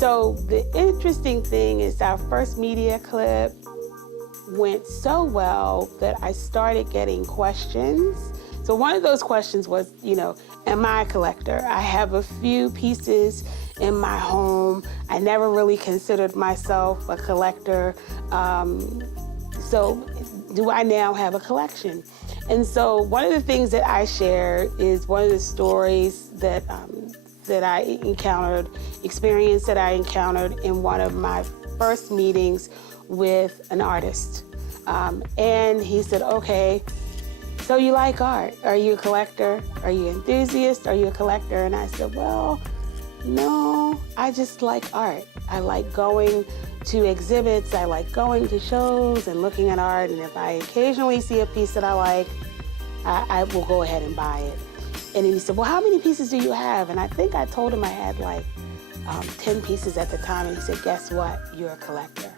So the interesting thing is our first media clip went so well that I started getting questions. So one of those questions was, am I a collector? I have a few pieces in my home. I never really considered myself a collector. So do I now have a collection? And so one of the things that I shared is one of the stories that I encountered, experience that I encountered in one of my first meetings with an artist. And he said, okay, so you like art? Are you a collector? Are you an enthusiast? Are you a collector? And I said, well, no, I just like art. I like going to exhibits. I like going to shows and looking at art. And if I occasionally see a piece that I like, I will go ahead and buy it. And he said, well, how many pieces do you have? And I think I told him I had like 10 pieces at the time. And he said, guess what? You're a collector.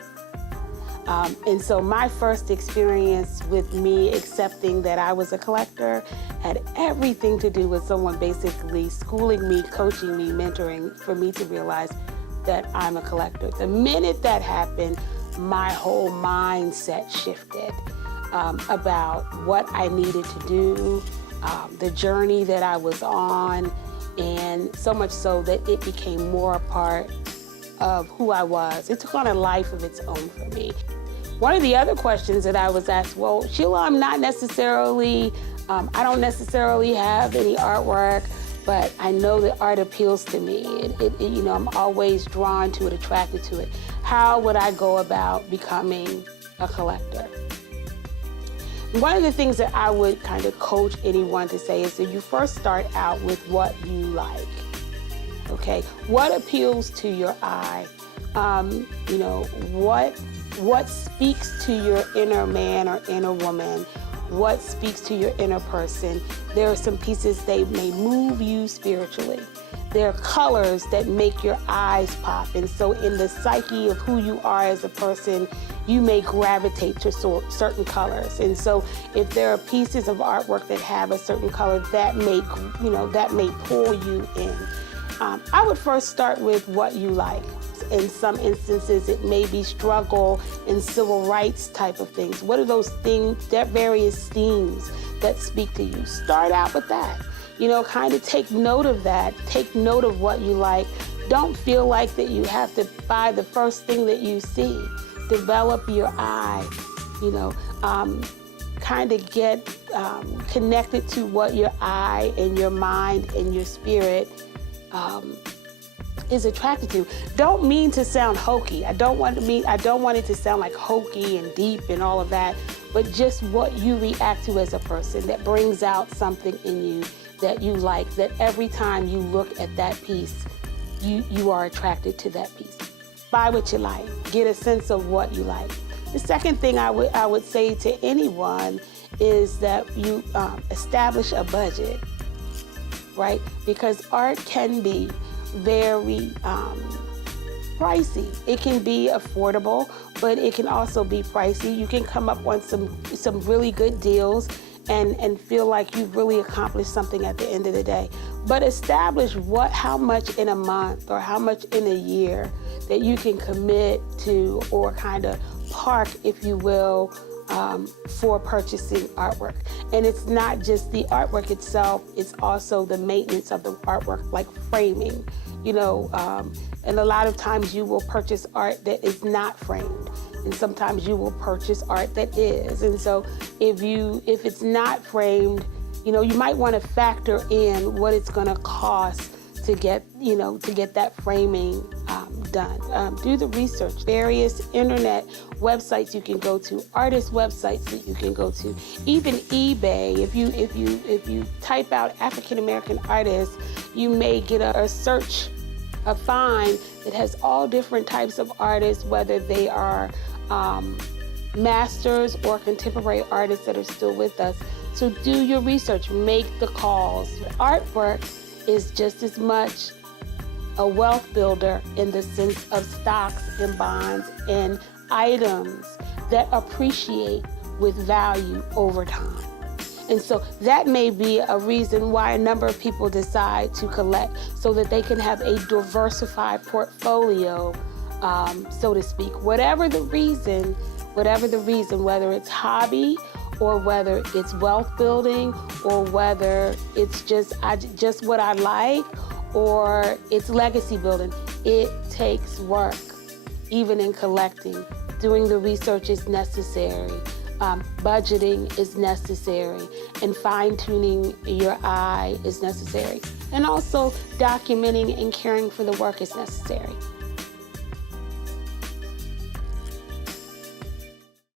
And so my first experience with me accepting that I was a collector had everything to do with someone basically schooling me, coaching me, mentoring for me to realize that I'm a collector. The minute that happened, my whole mindset shifted about what I needed to do, the journey that I was on, and so much so that it became more a part of who I was. It took on a life of its own for me. One of the other questions that I was asked, well, Sheila, I'm not necessarily, I don't necessarily have any artwork, but I know that art appeals to me. I'm always drawn to it, attracted to it. How would I go about becoming a collector? One of the things that I would kind of coach anyone to say is that you first start out with what you like, okay? What appeals to your eye? What speaks to your inner man or inner woman? What speaks to your inner person? There are some pieces, they may move you spiritually. There are colors that make your eyes pop. And so in the psyche of who you are as a person, you may gravitate to certain colors. And so if there are pieces of artwork that have a certain color, that may pull you in. I would first start with what you like. In some instances, it may be struggle and civil rights type of things. What are those things, that various themes that speak to you? Start out with that. Kind of take note of that. Take note of what you like. Don't feel like that you have to buy the first thing that you see. Develop your eye, kind of get connected to what your eye and your mind and your spirit is attracted to. Don't mean to sound hokey. I don't want it to sound like hokey and deep and all of that, but just what you react to as a person that brings out something in you that you like, that every time you look at that piece, you are attracted to that piece. Buy what you like. Get a sense of what you like. The second thing I would say to anyone is that you establish a budget, right? Because art can be very pricey. It can be affordable, but it can also be pricey. You can come up on some really good deals and feel like you've really accomplished something at the end of the day. But establish how much in a month or how much in a year that you can commit to, or kind of park, if you will, for purchasing artwork. And it's not just the artwork itself, it's also the maintenance of the artwork, like framing, and a lot of times you will purchase art that is not framed. And sometimes you will purchase art that is. And so if it's not framed, you might want to factor in what it's going to cost to get that framing done. Do the research. Various internet websites you can go to, artist websites that you can go to, even eBay. If you type out African American artists, you may get a search, a find that has all different types of artists, whether they are masters or contemporary artists that are still with us. So do your research, make the calls. Artwork is just as much a wealth builder in the sense of stocks and bonds and items that appreciate with value over time. And so that may be a reason why a number of people decide to collect, so that they can have a diversified portfolio, so to speak. Whatever the reason, whether it's hobby or whether it's wealth building or whether it's just what I like or it's legacy building, it takes work, even in collecting. Doing the research is necessary. Budgeting is necessary, and fine-tuning your eye is necessary. And also documenting and caring for the work is necessary.